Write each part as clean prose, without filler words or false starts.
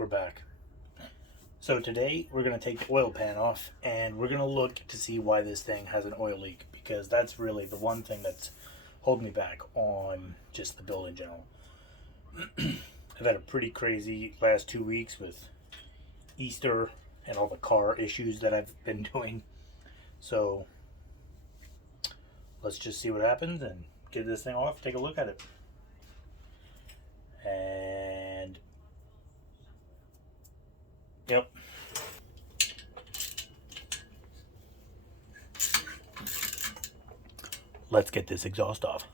we're back. So today we're going to take the oil pan off and we're going to look to see why this thing has an oil leak, because that's really the one thing that's holding me back on just the build in general. I've had a pretty crazy last 2 weeks with Easter and all the car issues that I've been doing. So let's just see what happens and get this thing off, take a look at it. And yep. Let's get this exhaust off.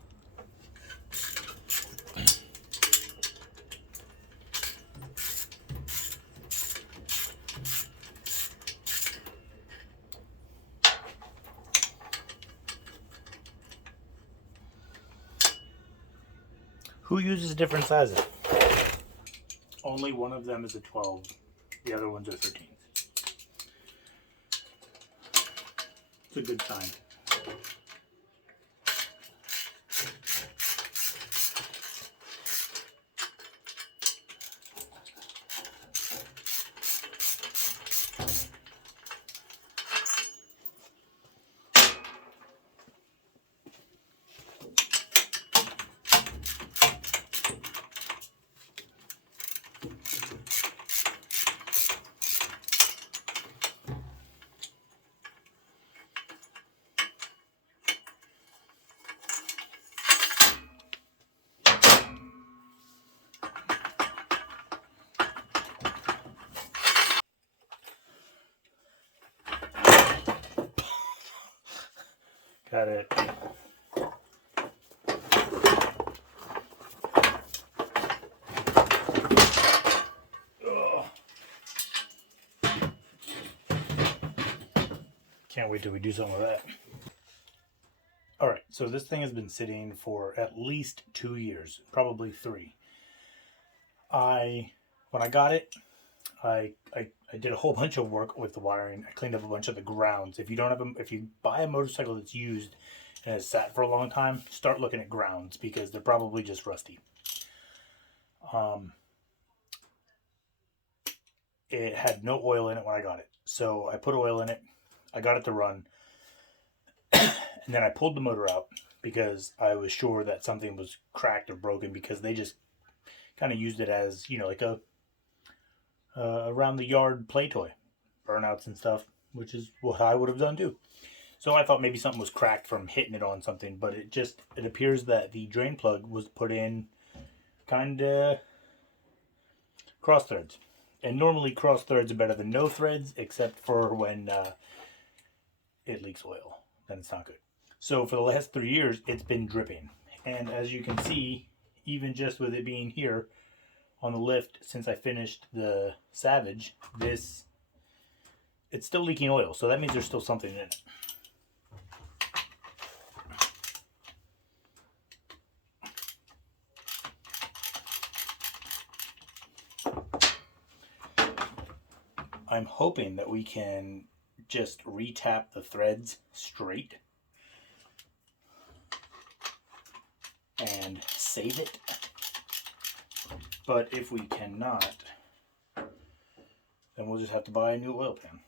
Who uses different sizes? Only one of them is a 12. The other ones are 13s. It's a good sign. Got it. Can't wait till we do something with that. Alright, so this thing has been sitting for at least 2 years, probably 3. When I got it, I did a whole bunch of work with the wiring. I cleaned up a bunch of the grounds. If you buy a motorcycle that's used and has sat for a long time, start looking at grounds because they're probably just rusty. It had no oil in it when I got it, so I put oil in it. I got it to run, and then I pulled the motor out because I was sure that something was cracked or broken, because they just kind of used it as, like a around the yard play toy, burnouts and stuff, which is what I would have done too. So I thought maybe something was cracked from hitting it on something, but it appears that the drain plug was put in kind of cross threads. And normally cross threads are better than no threads, except for when it leaks oil. Then it's not good. So for the last 3 years, it's been dripping. And as you can see, even just with it being here on the lift, since I finished the Savage, it's still leaking oil. So that means there's still something in it. I'm hoping that we can just retap the threads straight and save it. But if we cannot, then we'll just have to buy a new oil pan.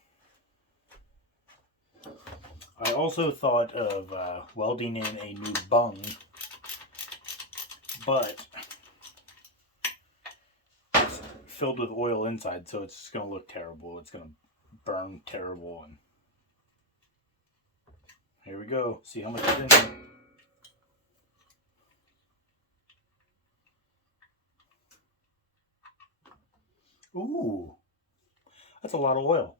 I also thought of welding in a new bung, but it's filled with oil inside, so it's just going to look terrible. It's going to burn terrible. And here we go. See how much is in there. Ooh, that's a lot of oil.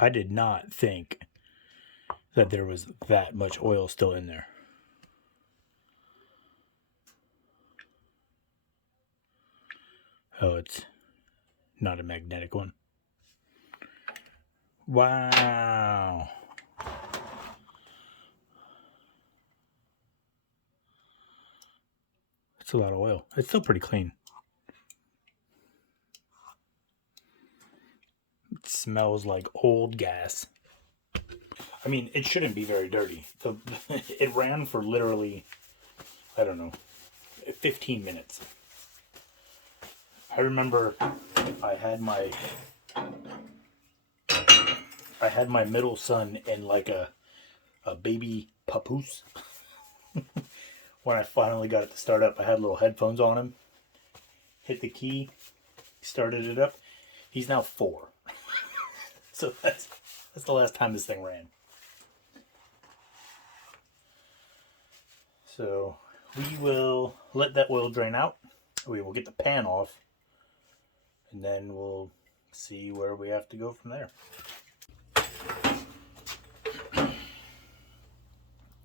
I did not think that there was that much oil still in there. Oh, it's not a magnetic one. Wow. That's a lot of oil. It's still pretty clean. It smells like old gas. I mean, it shouldn't be very dirty. It ran for literally, I don't know, 15 minutes. I remember I had my middle son in like a baby papoose. When I finally got it to start up, I had little headphones on him. Hit the key, started it up. He's now 4. So that's the last time this thing ran. So we will let that oil drain out. We will get the pan off, and then we'll see where we have to go from there.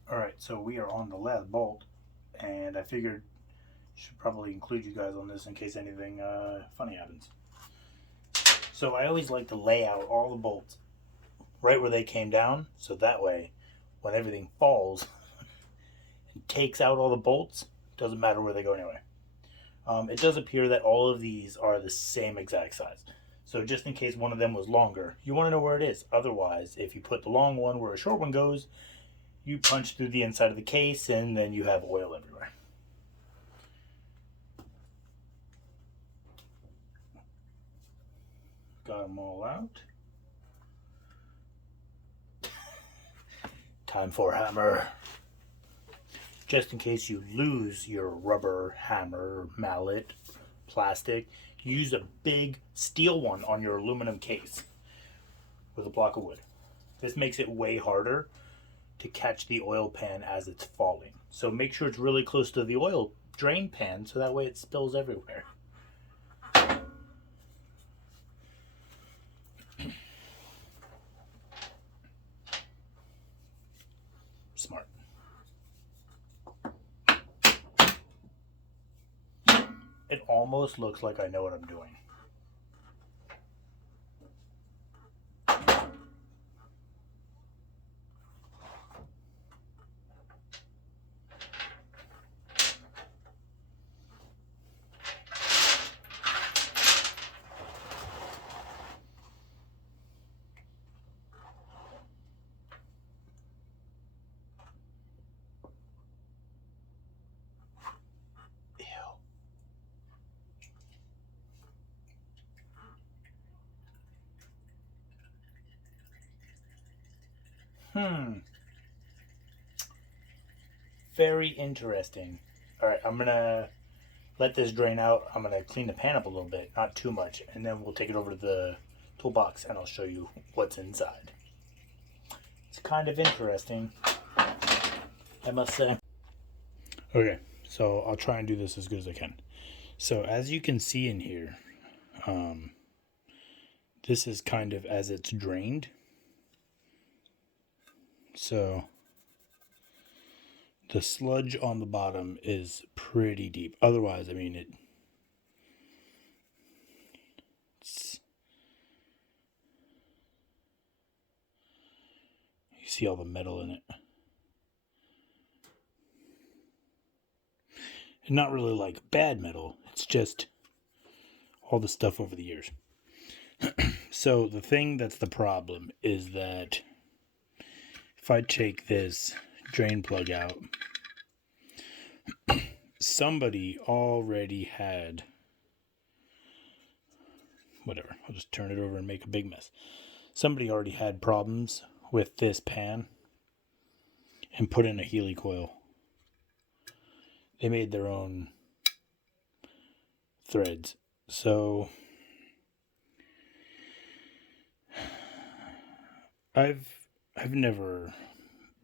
Alright, so we are on the last bolt, and I figured I should probably include you guys on this in case anything funny happens. So I always like to lay out all the bolts right where they came down, so that way when everything falls and takes out all the bolts, doesn't matter where they go anyway. It does appear that all of these are the same exact size. So just in case one of them was longer, you want to know where it is. Otherwise, if you put the long one where a short one goes, you punch through the inside of the case and then you have oil everywhere. Got them all out. Time for hammer. Just in case you lose your rubber hammer, mallet, plastic, use a big steel one on your aluminum case with a block of wood. This makes it way harder to catch the oil pan as it's falling. So make sure it's really close to the oil drain pan so that way it spills everywhere. Smart. It almost looks like I know what I'm doing. Very interesting. Alright, I'm gonna let this drain out. I'm gonna clean the pan up a little bit, not too much, and then we'll take it over to the toolbox and I'll show you what's inside. It's kind of interesting, I must say. Okay, so I'll try and do this as good as I can. So as you can see in here, this is kind of as it's drained. So the sludge on the bottom is pretty deep. Otherwise, I mean, you see all the metal in it. And not really like bad metal. It's just all the stuff over the years. So the thing that's the problem is that if I take this drain plug out, somebody already had, whatever, I'll just turn it over and make a big mess. Somebody already had problems with this pan and put in a Healy coil. They made their own threads. So I've never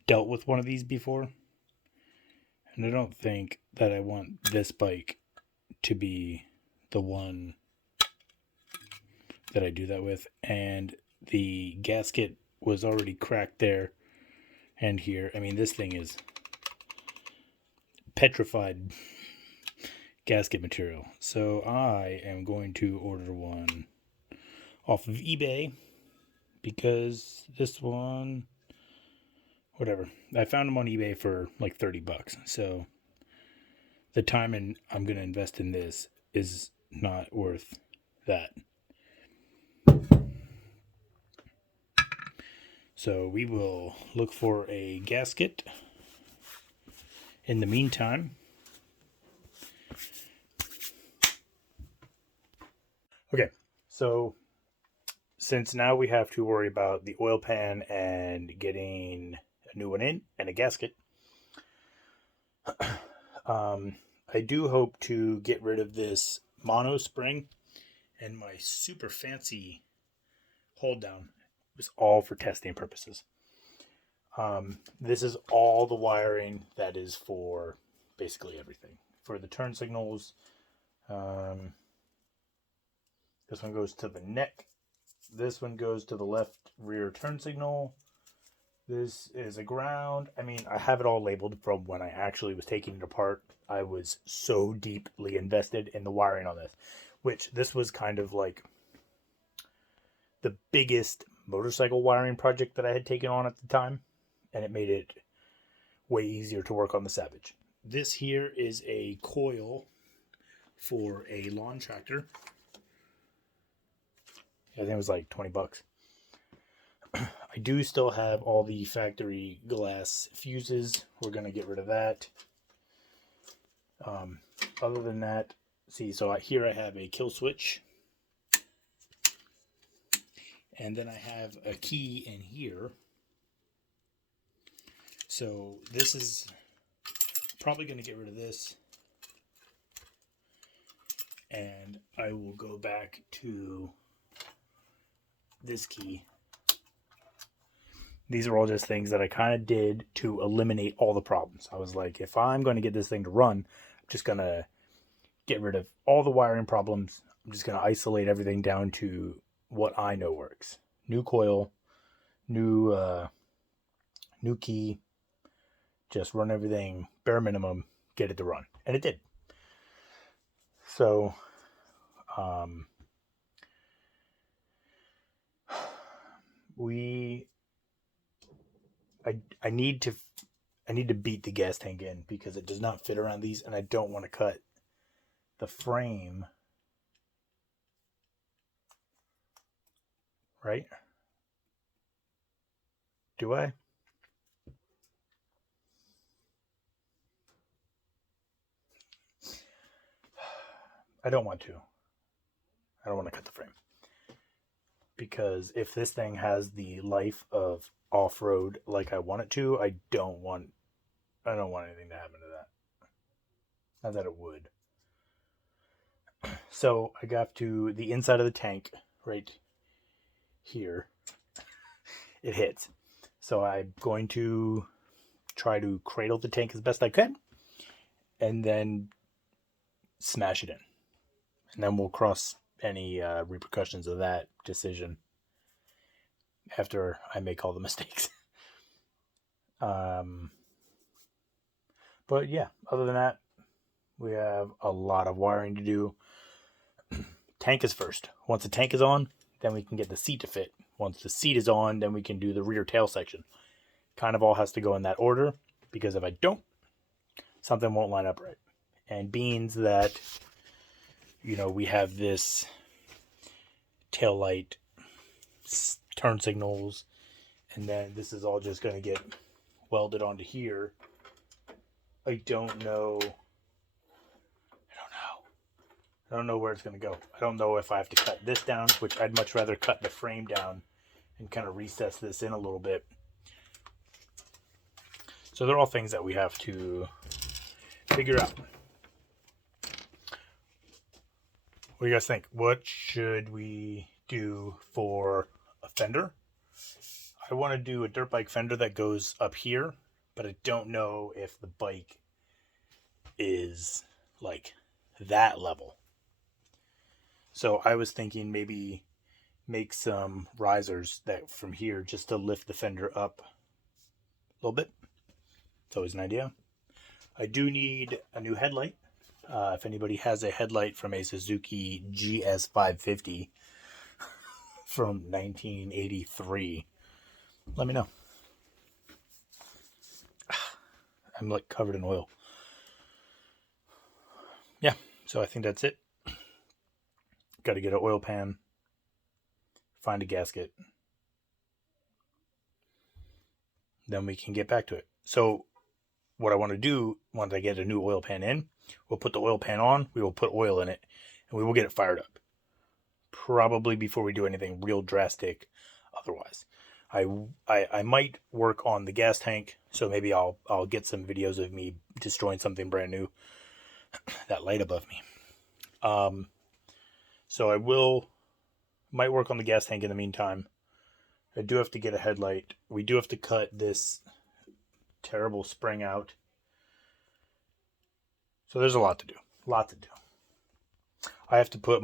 dealt with one of these before, and I don't think that I want this bike to be the one that I do that with. And the gasket was already cracked there and here. I mean, this thing is petrified gasket material. So I am going to order one off of eBay because this one, whatever, I found them on eBay for like $30. So the time I'm going to invest in this is not worth that. So we will look for a gasket. In the meantime, okay, so since now we have to worry about the oil pan and getting a new one in and a gasket, I do hope to get rid of this mono spring, and my super fancy hold down was all for testing purposes. This is all the wiring that is for basically everything. For the turn signals, this one goes to the neck. This one goes to the left rear turn signal. This is a ground. I mean, I have it all labeled from when I actually was taking it apart. I was so deeply invested in the wiring on this, which this was kind of like the biggest motorcycle wiring project that I had taken on at the time, and it made it way easier to work on the Savage. This here is a coil for a lawn tractor. I think it was like $20. I do still have all the factory glass fuses. We're going to get rid of that. Other than that, see, so here I have a kill switch. And then I have a key in here. So this is probably going to get rid of this. And I will go back to this key. These are all just things that I kind of did to eliminate all the problems. I was like, if I'm going to get this thing to run, I'm just going to get rid of all the wiring problems. I'm just going to isolate everything down to what I know works. New coil, new key, just run everything bare minimum, get it to run. And it did. So, I need to beat the gas tank in because it does not fit around these, and I don't want to cut the frame. Right? Do I? I don't want to. I don't want to cut the frame. Because if this thing has the life of off-road like I want it to, I don't want anything to happen to that. Not that it would. So I got to the inside of the tank right here. It hits. So I'm going to try to cradle the tank as best I can and then smash it in. And then we'll cross any repercussions of that decision after I make all the mistakes. But yeah, other than that, we have a lot of wiring to do. Tank is first. Once the tank is on, then we can get the seat to fit. Once the seat is on, then we can do the rear tail section. Kind of all has to go in that order, because if I don't, something won't line up right. And being that, we have this tail light, turn signals, and then this is all just going to get welded onto here. I don't know where it's going to go. I don't know if I have to cut this down, which I'd much rather cut the frame down and kind of recess this in a little bit. So they're all things that we have to figure out. What do you guys think? What should we do for a fender? I want to do a dirt bike fender that goes up here, but I don't know if the bike is like that level. So I was thinking maybe make some risers that from here just to lift the fender up a little bit. It's always an idea. I do need a new headlight. If anybody has a headlight from a Suzuki gs550 from 1983, let me know. I'm like covered in oil. So I think that's it. Got to get an oil pan, find a gasket, then we can get back to it. So what I want to do, once I get a new oil pan in, we'll put the oil pan on, we will put oil in it, and we will get it fired up. Probably before we do anything real drastic otherwise. I might work on the gas tank, so maybe I'll get some videos of me destroying something brand new. That light above me. So I might work on the gas tank in the meantime. I do have to get a headlight. We do have to cut this terrible spring out. So there's a lot to do. I have to put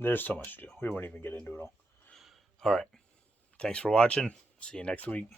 there's so much to do. We won't even get into it all. All right. Thanks for watching. See you next week.